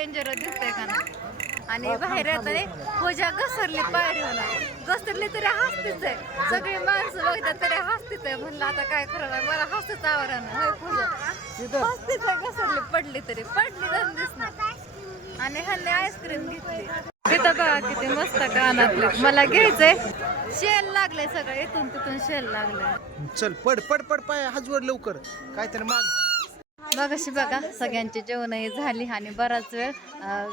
Danger दिसतंय का नाही? आणि बाहेर येताना पूजा घसरली पायरीवर घसरली तरी हसतीच आहे. सगळी माणसं बघतात तरी हसतीच आहे. म्हणलं आता काय खरं नाही मला हसतच आवरण होय पूजा? हसतीच आहे घसरली पडली तरी. पडली तर दिसणार आणि ह्यांनी आईस्क्रीम घेतली. तिथं बघा किती मस्त कानातले. मला घ्यायचंय. शेल लागले सगळं. इथून तिथून शेल लागले चल पड पड पड पाय. हजवड लवकर. काय तर माग. बघाशी बघा सगळ्यांची जेवणही झाली आणि बराच वेळ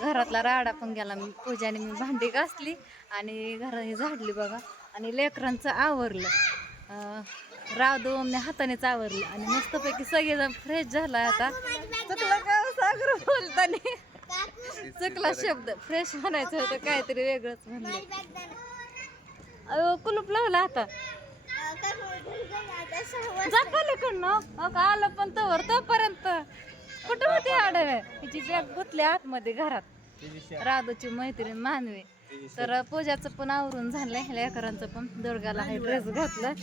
घरातला राडा पण गेला. मी पूजाने मी भांडी घासली आणि घराने झाडली बघा. आणि लेकरांचं आवरलं. राव दोमने हातानेच आवरलं. आणि मस्तपैकी सगळेजण फ्रेश झाला आता. चुकला का हो सागर बोलताना? चुकला शब्द. फ्रेश म्हणायचं होतं काहीतरी वेगळंच म्हणलं. अयो कुलूप लावला आता. जाकडनं हो आलं पण तवर तोपर्यंत. कुठं होती आडवे? तिची बॅग गुतली आतमध्ये घरात. राधूची मैत्रीण मानवी. तर पूजाचं पण आवरून झालंय लेकरांचं पण. दुर्गाला हे ड्रेस घातलं.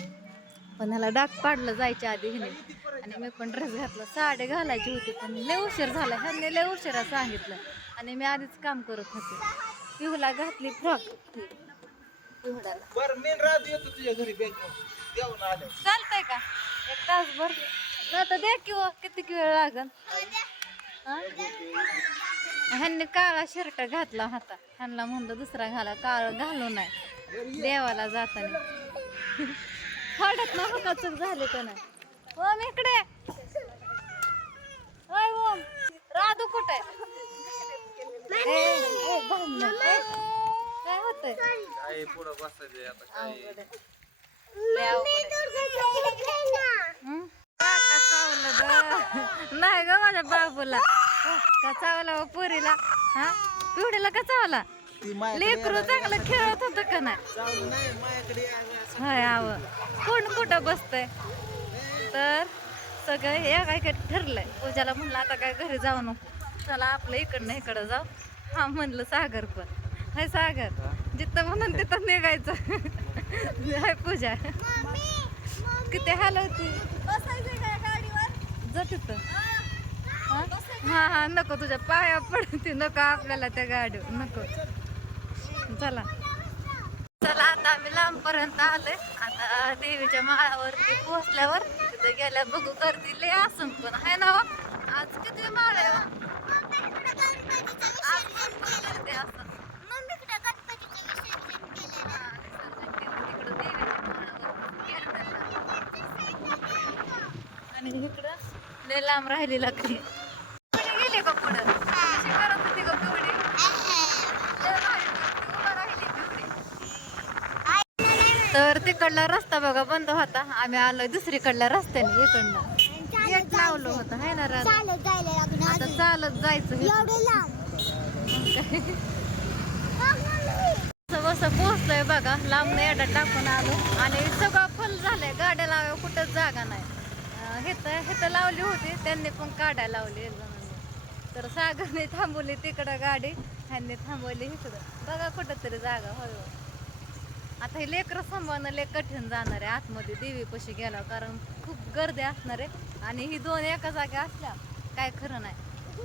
पण ह्याला डाग पाडलं जायच्या आधी हिने. आणि मी पण ड्रेस घातला. साडी घालायची होती पण लय उशीर झाला. ह्यांनी लय उशिरा सांगितलं. आणि मी आधीच काम करत होते. पिहूला घातली फ्रॉक पिहुडाला बर मेन रात येतो तुझ्या घरी बँक देऊन आलं. चालतंय का? एक तासभर तर द्या किंवा किती वेळ लागल हा? ह्यांनी काळा शर्ट घातला होता. ह्यांना म्हणलं दुसरा घाला काळ घालू नाही देवाला जाताना. हडत ना हुकाचूक झाले का नाही? ओम इकडे. ओय ओम. राधू कुठे? होतंय काय पुढं बसायचं आता अवघड आहे. लय अवघड आहे. हं? का चावलं ग? नाही ग माझ्या बाबूला. का चावला पुरीला? हा? पिवडीला का चावला ती लेकरू चांगलं खेळत होत का नाही? माझ्याकडे. होय आव. कोण कुठं बसतंय? तर सगळं हे काय काय ठरलंय. पूजाला म्हणलं आता काय घरी जाऊ नको. चला आपलं इकडनं इकडं जाऊ. हा म्हणलं सागर पण. हाय सागर. जिथं म्हणून तिथं निघायचं. पूजा. किती हलवती जा तिथं. हा हा हा? नको तुझ्या पाया पडते नको आपल्याला त्या गाडीवर नको. चला. चला आता आम्ही लांबपर्यंत आलोय. आता देवीच्या माळावरती पोहोचल्यावर तिथे गेल्या बघू करतील लय असं पण आहे ना हो? आज किती माळ आहे हो? आज गर्दी असेल. हा, विसर्जन केलं तिकडं देवीच्या माळावरती कीर्तनला. आणि इकडं लय लांब राहिली लागली गेली का पुढं? करत होती का पिवडी. तर तिकडला रस्ता बघा बंद होता. आम्ही आलोय दुसरीकडल्या रस्त्याने इकडनं. गेट लावलं होतं हाय ना आता चालत जायचं असं पोहोचलोय बघा. लांब एडा टाकून आलो. आणि सगळं फुल झालंय. गाड्या लावाय कुठंच जागा नाही. हे तर हे तर लावली होती. त्यांनी पण काढायला लावली तर सागरने थांबवली तिकडं गाडी. ह्यांनी थांबवली इकडं. बघा कुठं तरी जागा होय. आता हे लेकरं सांभाळणं लय कठीण जाणार आहे. आतमध्ये देवीपाशी गेला कारण खूप गर्दी असणार आहे. आणि ही दोन एका जागी असल्या काय खरं नाही.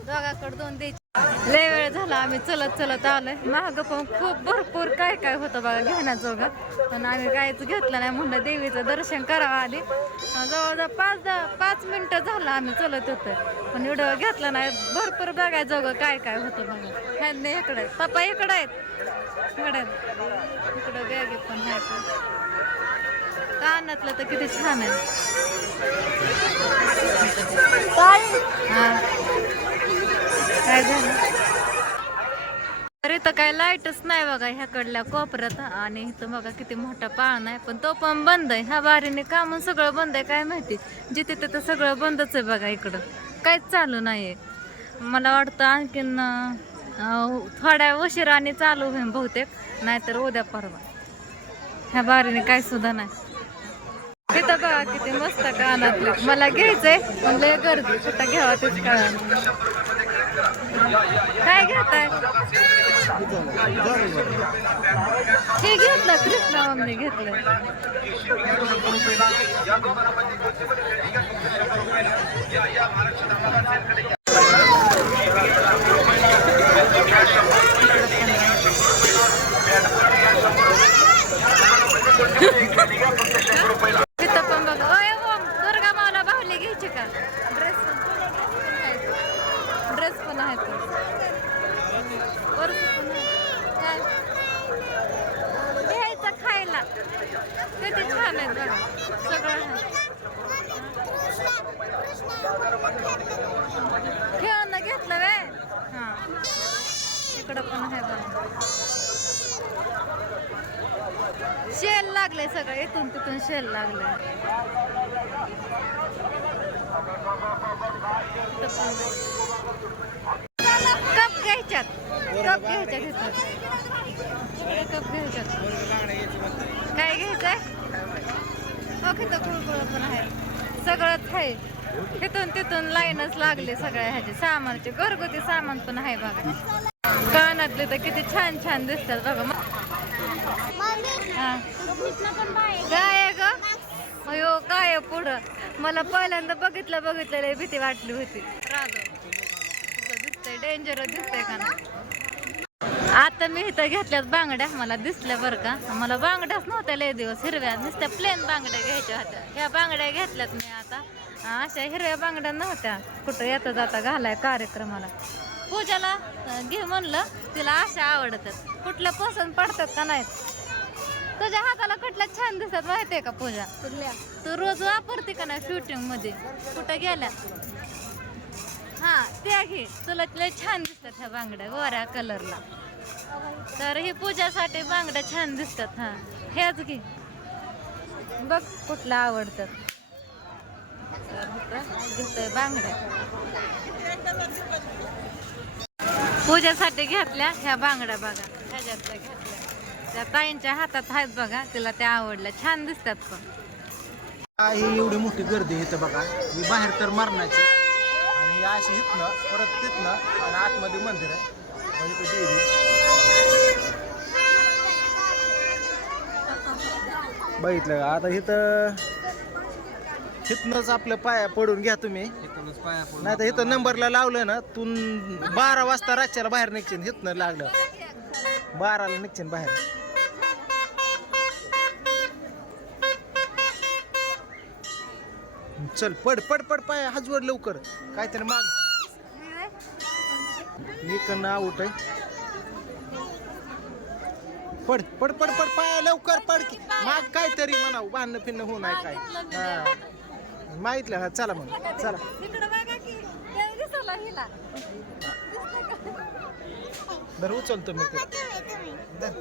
दोघाकडे दोन द्यायची लय वेळ झाला आम्ही चलत चलत आलोय. महाग पण खूप भरपूर काय काय होतं बघा घेण्याजोगं. पण आम्ही काहीच घेतलं नाही म्हणलं देवीचं दर्शन करावं आधी. जवळजवळ पाच दहा पाच मिनिटं झालं आम्ही चलत होतो पण एवढं घेतलं नाही. भरपूर बघायजोगं काय काय होतं बघा. ह्यांनी इकडे पप्पा इकडे आहेत. इकडे. इकडं बॅगे पण कानातलं तर किती छान आहे. हा. काय झालं? तर इथं काय लाईटच नाही बघा ह्याकडल्या कोपऱ्यात. आणि इथं बघा किती मोठा पाळणा आहे. पण तो पण बंद आहे. ह्या बारीने काम सगळं बंद आहे काय माहिती? जिथे तिथं सगळं बंदच आहे बघा इकडं. काहीच चालू नाही मला वाटतं आणखीन थोड्या उशिराने चालू होईल बहुतेक. नाहीतर उद्या परवा. ह्या बारीने काय सुद्धा नाही. तिथं बघा किती मस्त कानातले मला घ्यायचंय पण लय गर्दी. कुठं घ्यावा तेच काय घेताय? हे घेतलं कृष्णावांनी घेतलं पर्स पण आहे. काय घ्यायचं खायला किती छान आहेत बघा सगळं आहे. खेळणं घेतलं वे हा इकडं पण आहे बघा शेल लागले सगळं इथून तिथून शेल लागले. कप घ्यायच्यात. कप घ्यायच्यात इथं. कप घ्यायच्यात. काय घ्यायचंय? ओके तर कुळकुळ पण आहे. सगळंच आहे. तिथून तिथून लाईनच लागली सगळ्या ह्याचे. सामानाचे घरगुती सामान पण आहे बघा. कानातले तर किती छान छान दिसतात बघा. काय ग? अयो काय पुढं? मला पहिल्यांदा बघितलं बघितलं भीती वाटली होती. राधव दिसतंय डेंजर दिसतंय का ना आता मी इथं घेतल्यात बांगड्या मला दिसल्या बरं का. मला बांगड्याच नव्हत्या लय दिवस हिरव्या नुसत्या प्लेन बांगड्या घ्यायच्या होत्या. ह्या बांगड्या घेतल्यात मी आता. अशा हिरव्या बांगड्या नव्हत्या. कुठं येता जाता घालाय कार्यक्रमाला. पूजाला घे म्हणलं तिला अशा आवडतात. कुठल्या पसंत पडतात का नाहीत? तुझ्या हाताला कटला छान दिसतात माहितीये का पूजा? तू रोज वापरते का नाही शूटिंगमध्ये? कुठं गेल्या? हा त्या घे. तुला तुला छान दिसतात ह्या बांगड्या गोऱ्या कलरला तर ही पूजासाठी बांगड्या छान दिसतात हा. ह्याच घे. बघ कुठला आवडतात तर बांगड्या. पूजासाठी घेतल्या ह्या बांगड्या बघा. ह्याच्यात घ्या त्या ताईंच्या हातात आहेत बघा तिला त्या आवडल्या. छान दिसतात पण. ही एवढी मोठी गर्दी इथं बघा. ही बाहेर तर मरणाची. आणि अशी इथनं परत तिथनं आणि आतमध्ये मंदिर आहे. बघितलं का? आता इथं इथनंच आपल्या पाया पडून घ्या तुम्ही. नाही तर इथं नंबरला लावलं ना तून बारा वाजता रातच्याला बाहेर निघशील इथनं लागलं. बाराला निघशील बाहेर. चल पड पड पड पाय हजवड लवकर. काहीतरी माग. मी कन आउट आहे पड पड पड पड पाय लवकर पड की. माग काहीतरी म्हणाव भांडणं फिरणं होऊ नाही काय. हा. माहितलं हा चला मग चला. बरं उचलतो मी ते. धर.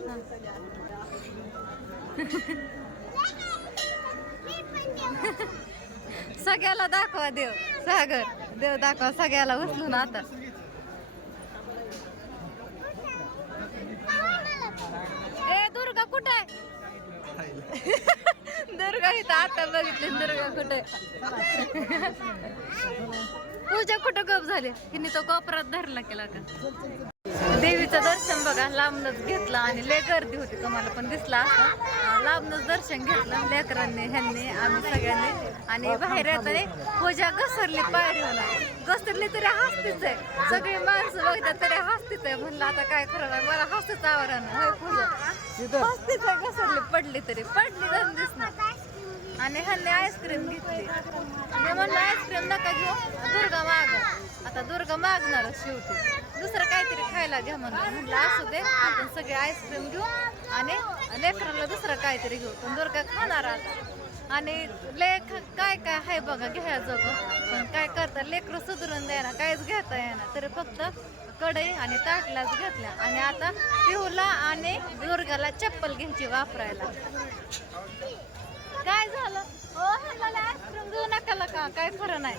सगळ्याला दाखवा देव सागर. देव दाखवा सगळ्याला उचलून आता. ए दुर्गा कुठे आहे? दुर्गा इथं आता बघितली दुर्गा कुठे पूजा कुठं गप झाली? हिने तो कोपरात धरला केला का? देवीचं दर्शन बघा लांबनच घेतलं आणि लय गर्दी होती तुम्हाला पण दिसला असं. लांबनच दर्शन घेतलं लेकरांनी ह्यांनी आम्ही सगळ्यांनी. आणि बाहेर येताना पूजा घसरली पायरीवर घसरली तरी हसतीच आहे. सगळी माणसं बघतात तरी हसतीच आहे. म्हणलं आता काय खरं नाही मला हसतच आवरण होय पूजा हसतीच आहे घसरली पडली तरी. पडली दिसणार. आणि ह्यांनी आईस्क्रीम घेतली. मी म्हणलं आईस्क्रीम नका घेऊ दुर्गा माग. आता दुर्गा मागणारच शेवटी. दुसरं काहीतरी खायला घ्या म्हणलं. म्हणलं असू दे आपण सगळे आईस्क्रीम घेऊ आणि लेकरांना दुसरं काहीतरी घेऊ. पण दुर्गा खाणार आता. आणि लेख काय काय आहे बघा घ्यायचं पण काय करता लेकरं सुधरून द्यायला काहीच घेता येणार तरी फक्त कढई आणि ताटलाच घेतल्या. आणि आता पिहूला आणि दुर्गाला चप्पल घ्यायची वापरायला. काय झालं? हो ह्याला आईस्क्रीम देऊ नका का? काय खरं नाही.